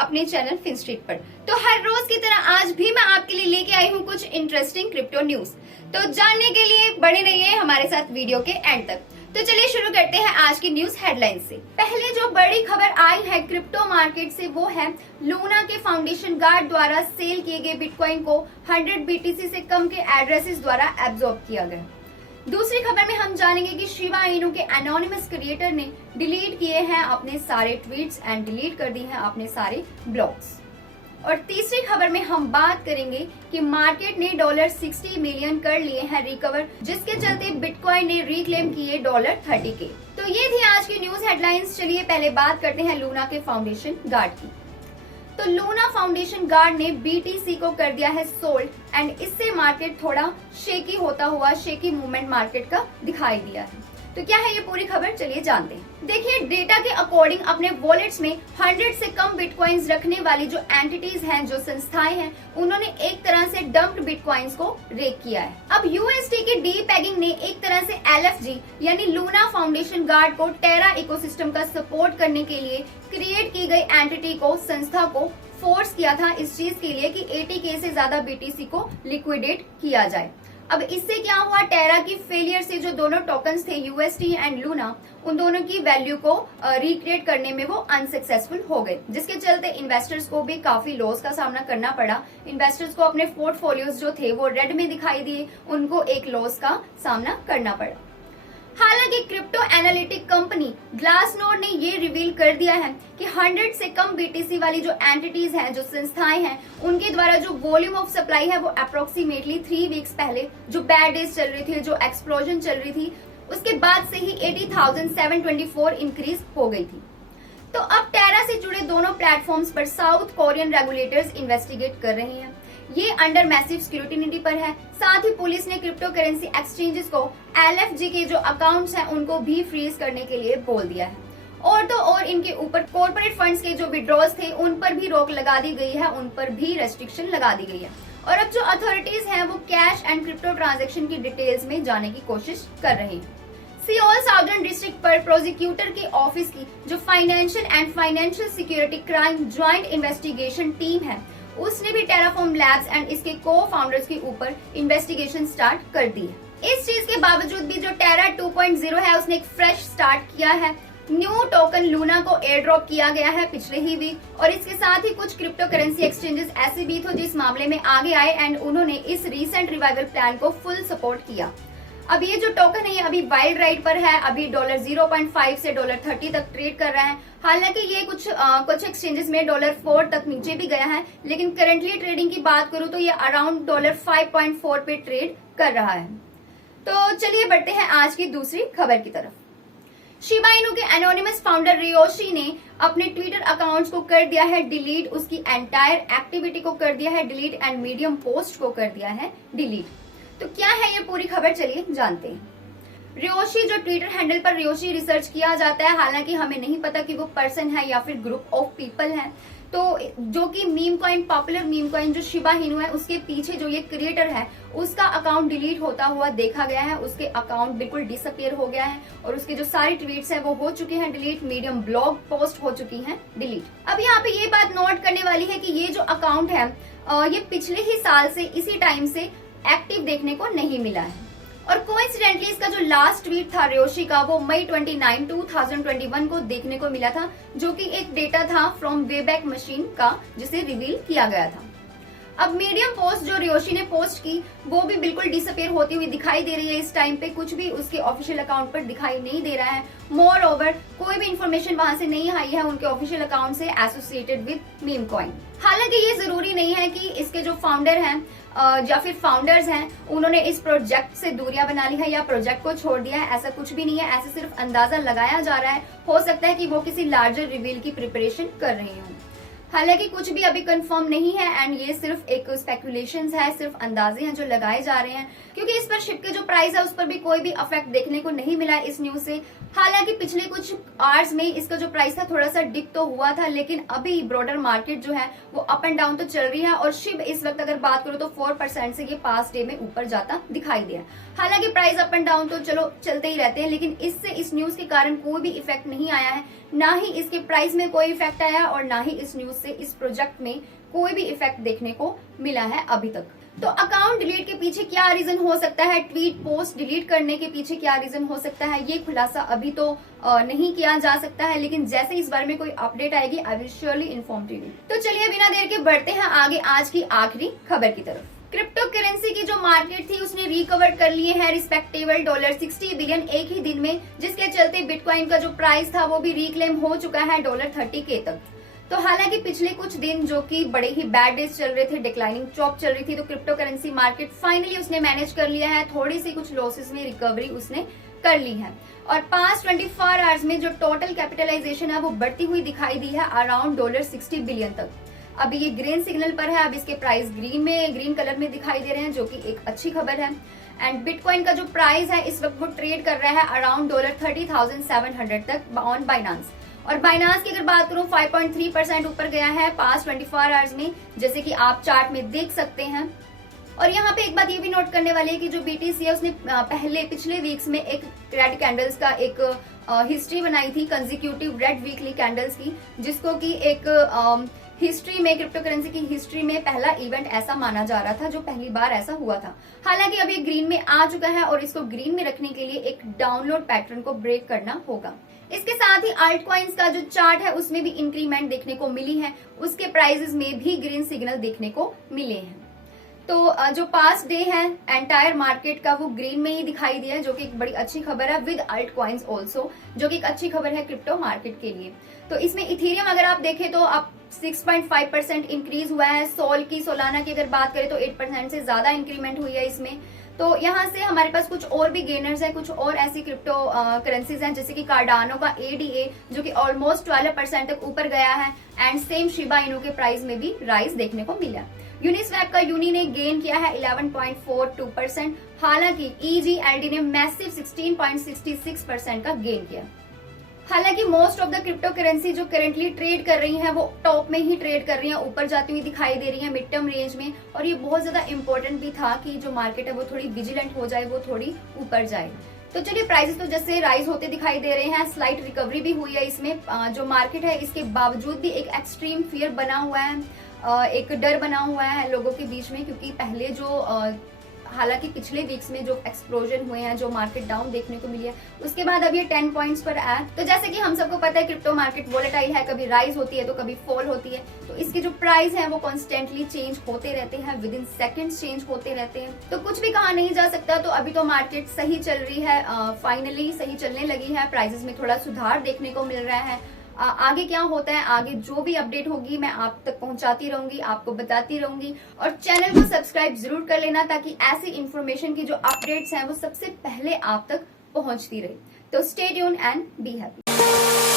अपने channel Finstreet पर। तो हर रोज की तरह आज भी मैं आपके लिए लेके आई हूँ कुछ इंटरेस्टिंग क्रिप्टो न्यूज। तो जानने के लिए बने रहिए हमारे साथ वीडियो के एंड तक। तो चलिए शुरू करते हैं आज की न्यूज हेडलाइन से। पहले जो बड़ी खबर आई है क्रिप्टो मार्केट से वो है लूना के फाउंडेशन गार्ड द्वारा सेल किए गए बिटकॉइन को 100 बीटीसी से कम के एड्रेसेस द्वारा एब्जॉर्ब किया गया। दूसरी खबर में हम जानेंगे कि शिबा इनू के एनोनिमस क्रिएटर ने डिलीट किए हैं अपने सारे ट्वीट्स एंड डिलीट कर दिए हैं अपने सारे ब्लॉग्स। और तीसरी खबर में हम बात करेंगे कि मार्केट ने $60 मिलियन कर लिए हैं रिकवर, जिसके चलते बिटकॉइन ने रिक्लेम किए $30 के। तो ये थी आज की न्यूज हेडलाइंस। चलिए पहले बात करते हैं लूना के फाउंडेशन गार्ड की। तो लूना फाउंडेशन गार्ड ने बीटीसी को कर दिया है सोल्ड एंड इससे मार्केट थोड़ा शेकी होता हुआ शेकी मूवमेंट मार्केट का दिखाई दिया है। तो क्या है ये पूरी खबर, चलिए जानते हैं। देखिए डेटा के अकॉर्डिंग अपने वॉलेट्स में 100 से कम बिटकॉइंस रखने वाली जो एंटिटीज हैं, जो संस्थाएं हैं, उन्होंने एक तरह से डंप्ड बिटकॉइंस को रेक किया है। अब यूएसटी की डीपैगिंग ने एक तरह से एलएफजी यानी लूना फाउंडेशन गार्ड को टेरा इकोसिस्टम का सपोर्ट करने के लिए क्रिएट की गई एंटिटी को, संस्था को फोर्स किया था इस चीज के लिए कि 80K से ज्यादा बीटीसी को लिक्विडेट किया जाए। अब इससे क्या हुआ, टेरा की फेलियर से जो दोनों टोकन्स थे यूएसटी एंड लूना, उन दोनों की वैल्यू को रिक्रिएट करने में वो अनसक्सेसफुल हो गए, जिसके चलते इन्वेस्टर्स को भी काफी लॉस का सामना करना पड़ा। इन्वेस्टर्स को अपने पोर्टफोलियोज जो थे वो रेड में दिखाई दिए, उनको एक लॉस का सामना करना पड़ा। हालांकि क्रिप्टो एनालिटिक कंपनी ग्लासनोड ने ये रिवील कर दिया है कि 100 से कम बीटीसी वाली जो एंटिटीज हैं, जो संस्थाएं हैं, उनके द्वारा जो वॉल्यूम ऑफ सप्लाई है वो अप्रोक्सीमेटली 3 वीक्स पहले जो बैड डेज चल रही थी, जो एक्सप्लोजन चल रही थी, उसके बाद से ही 80,724 इंक्रीज हो गई थी। तो अब टेरा से जुड़े दोनों प्लेटफॉर्म्स पर साउथ कोरियन रेगुलेटर्स इन्वेस्टिगेट कर रहे हैं। ये अंडर मैसिव स्क्रूटिनी पर है। साथ ही पुलिस ने क्रिप्टो करेंसी एक्सचेंजेस को एलएफजी के जो अकाउंट्स हैं उनको भी फ्रीज करने के लिए बोल दिया है। और तो और इनके ऊपर कॉर्पोरेट फंड्स के जो विड्रॉल्स थे उन पर भी रोक लगा दी गई है, उन पर भी रेस्ट्रिक्शन लगा दी गई है। और अब जो अथॉरिटीज हैं वो कैश एंड क्रिप्टो ट्रांजेक्शन की डिटेल्स में जाने की कोशिश कर रही है। सियोल साउदर्न डिस्ट्रिक्ट पर प्रोसिक्यूटर के ऑफिस की जो financial and financial security crime joint investigation team है, उसने भी टेराफॉर्म लैब्स एंड इसके को फाउंडर्स के ऊपर इन्वेस्टिगेशन स्टार्ट कर दी है। इस चीज के बावजूद भी जो टेरा 2.0 है उसने एक फ्रेश स्टार्ट किया है। न्यू टोकन लूना को एयर ड्रॉप किया गया है पिछले ही वीक, और इसके साथ ही कुछ क्रिप्टो करेंसी एक्सचेंजेस ऐसे भी थे जिस मामले में आगे आए एंड उन्होंने इस रीसेंट रिवाइवल प्लान को फुल सपोर्ट किया। अब ये जो टोकन है ये अभी वाइल्ड राइड पर है, अभी $0.5 से $30 तक ट्रेड कर रहा है। हालांकि ये कुछ एक्सचेंजेस में $4 तक नीचे भी गया है, लेकिन करंटली ट्रेडिंग की बात करूं तो ये अराउंड $5.4 पे ट्रेड कर रहा है। तो चलिए बढ़ते हैं आज की दूसरी खबर की तरफ। शिबा इनू के एनोनिमस फाउंडर रियोशी ने अपने ट्विटर अकाउंट्स को कर दिया है डिलीट, उसकी एंटायर एक्टिविटी को कर दिया है डिलीट एंड मीडियम पोस्ट को कर दिया है डिलीट। तो क्या है ये पूरी खबर, चलिए जानते हैं। रियोशी जो ट्विटर हैंडल पर रियोशी रिसर्च किया जाता है, हालांकि हमें नहीं पता कि वो पर्सन है या फिर ग्रुप ऑफ पीपल है। तो जो कि meme coin, popular meme coin जो शिबा इनू है उसके पीछे जो ये क्रिएटर है उसका अकाउंट डिलीट होता हुआ देखा गया है। उसके अकाउंट बिल्कुल डिसअपियर हो गया है और उसके जो सारे ट्वीट्स हैं वो हो चुके हैं डिलीट, मीडियम ब्लॉग पोस्ट हो चुकी हैं डिलीट। अब यहाँ पे ये बात नोट करने वाली है कि ये जो अकाउंट है ये पिछले ही साल से इसी टाइम से एक्टिव देखने को नहीं मिला है। और कोइंसिडेंटली इसका जो लास्ट ट्वीट था रियोशी का वो मई 29, 2021 को देखने को मिला था, जो कि एक डेटा था फ्रॉम वेबैक मशीन का जिसे रिवील किया गया था। अब मीडियम पोस्ट जो रियोशी ने पोस्ट की वो भी बिल्कुल डिसअपियर होती हुई दिखाई दे रही है। इस टाइम पे कुछ भी उसके ऑफिशियल अकाउंट पर दिखाई नहीं दे रहा है। मोर ओवर कोई भी इंफॉर्मेशन वहां से नहीं आई है उनके ऑफिशियल अकाउंट से एसोसिएटेड विद मीम कॉइन। हालांकि ये जरूरी नहीं है कि इसके जो फाउंडर हैं या फिर फाउंडर्स हैं उन्होंने इस प्रोजेक्ट से दूरियां बना ली है या प्रोजेक्ट को छोड़ दिया है, ऐसा कुछ भी नहीं है। ऐसे सिर्फ अंदाजा लगाया जा रहा है, हो सकता है कि वो किसी लार्जर रिवील की प्रिपरेशन कर रहे हों। हालांकि कुछ भी अभी कंफर्म नहीं है एंड ये सिर्फ एक स्पेकुलेशंस है, सिर्फ अंदाजे हैं जो लगाए जा रहे हैं, क्योंकि इस पर शिप के जो प्राइस है उस पर भी कोई भी इफेक्ट देखने को नहीं मिला इस न्यूज से। हालांकि पिछले कुछ आवर्स में इसका जो प्राइस था थोड़ा सा डिप तो हुआ था, लेकिन अभी ब्रॉडर मार्केट जो है वो अप एंड डाउन तो चल रही है और शिप इस वक्त अगर बात करो तो 4% से ये पास्ट डे में ऊपर जाता दिखाई दिया। हालांकि प्राइस अप एंड डाउन तो चलो चलते ही रहते हैं, लेकिन इससे इस न्यूज के कारण कोई भी इफेक्ट नहीं आया है, ना ही इसके प्राइस में कोई इफेक्ट आया और ना ही इस न्यूज से इस प्रोजेक्ट में कोई भी इफेक्ट देखने को मिला है अभी तक। तो अकाउंट डिलीट के पीछे क्या रीजन हो सकता है, ट्वीट पोस्ट डिलीट करने के पीछे क्या रीजन हो सकता है, ये खुलासा अभी तो नहीं किया जा सकता है, लेकिन जैसे इस बारे में कोई अपडेट आएगी I will surely inform to you. तो चलिए बिना देर के बढ़ते हैं आगे आज की आखिरी खबर की तरफ। क्रिप्टो करेंसी की जो मार्केट थी उसने रिकवर कर लिए हैं रिस्पेक्टेबल $60 बिलियन एक ही दिन में, जिसके चलते बिटकॉइन का जो प्राइस था वो भी रिक्लेम हो चुका है $30K तक। तो हालांकि पिछले कुछ दिन जो कि बड़े ही बैड डेज चल रहे थे, डिक्लाइनिंग चॉप चल रही थी, तो क्रिप्टो करेंसी मार्केट फाइनली उसने मैनेज कर लिया है, थोड़ी सी कुछ लॉसेस में रिकवरी उसने कर ली है और पास्ट 24 आवर्स में जो टोटल कैपिटलाइजेशन है वो बढ़ती हुई दिखाई दी है अराउंड $60 बिलियन तक। अभी ये ग्रीन सिग्नल पर है, अब इसके प्राइस ग्रीन कलर में दिखाई दे रहे हैं, जो कि एक अच्छी खबर है। एंड बिटकॉइन का जो प्राइस है इस वक्त वो ट्रेड कर रहा है अराउंड $30,700 तक ऑन बाइनांस। और बाइनांस की अगर बात करूं 5.3% ऊपर गया है पास्ट 24 आवर्स में, जैसे कि आप चार्ट में देख सकते हैं। और यहाँ पे एक बात ये भी नोट करने वाली है कि जो बीटीसी है उसने पिछले वीक्स में एक रेड कैंडल्स का एक हिस्ट्री बनाई थी, कंजिक्यूटिव रेड वीकली कैंडल्स की, जिसको कि एक हिस्ट्री में, क्रिप्टो करेंसी की हिस्ट्री में पहला इवेंट ऐसा माना जा रहा था, जो पहली बार ऐसा हुआ था। हालांकि अब ये ग्रीन में आ चुका है और इसको ग्रीन में रखने के लिए एक डाउनलोड पैटर्न को ब्रेक करना होगा। इसके साथ ही अल्ट कॉइन्स का जो चार्ट है उसमें भी इंक्रीमेंट देखने को मिली है, उसके प्राइसेस में भी ग्रीन सिग्नल देखने को मिले हैं। तो जो पास्ट डे है एंटायर मार्केट का वो ग्रीन में ही दिखाई दिया है, जो कि एक बड़ी अच्छी खबर है, विद अल्ट कॉइन्स ऑल्सो, जो कि एक अच्छी खबर है क्रिप्टो मार्केट के लिए। तो इसमें इथेरियम अगर आप देखें तो अब 6.5% इंक्रीज हुआ है। सोलाना की अगर बात करें तो 8% से ज्यादा इंक्रीमेंट हुई है इसमें। तो यहाँ से हमारे पास कुछ और भी गेनर्स है, कुछ और ऐसी क्रिप्टो करेंसीज हैं, जैसे कि कार्डानो का ADA जो कि ऑलमोस्ट 12% तक ऊपर गया है। एंड सेम शिबा इनू के प्राइस में भी राइज देखने को मिला। यूनिस्वैप का यूनी ने गेन किया है 11.42%, हालांकि EGLD ने मैसिव 16.66% का गेन किया। हालांकि most of the crypto currency जो करेंटली ट्रेड कर रही हैं वो टॉप में ही ट्रेड कर रही हैं, ऊपर जाती हुई दिखाई दे रही हैं मिड टर्म रेंज में। और ये बहुत ज्यादा इंपॉर्टेंट भी था कि जो मार्केट है वो थोड़ी विजिलेंट हो जाए, वो थोड़ी ऊपर जाए। तो चलिए प्राइसेस तो जैसे राइज होते दिखाई दे रहे हैं, स्लाइट रिकवरी भी हुई है इसमें। जो मार्केट है इसके बावजूद भी एक एक्सट्रीम फियर बना हुआ है, एक डर बना हुआ है लोगों के बीच में, क्योंकि पहले जो हालांकि पिछले वीक्स में जो एक्सप्लोजन हुए हैं, जो मार्केट डाउन देखने को मिली है, उसके बाद अब ये 10 पॉइंट्स पर आया। तो जैसे कि हम सबको पता है क्रिप्टो मार्केट वोलेटाइल है, कभी राइज होती है तो कभी फॉल होती है। तो इसके जो प्राइस है वो कॉन्स्टेंटली चेंज होते रहते हैं, विद इन सेकेंड्स चेंज होते रहते हैं। तो कुछ भी कहा नहीं जा सकता। तो अभी तो मार्केट सही चल रही है, फाइनली सही चलने लगी है, प्राइसेस में थोड़ा सुधार देखने को मिल रहा है। आगे क्या होता है, आगे जो भी अपडेट होगी मैं आप तक पहुंचाती रहूंगी, आपको बताती रहूंगी। और चैनल को सब्सक्राइब जरूर कर लेना, ताकि ऐसी इंफॉर्मेशन की जो अपडेट्स हैं वो सबसे पहले आप तक पहुंचती रहे। तो stay tune and be happy.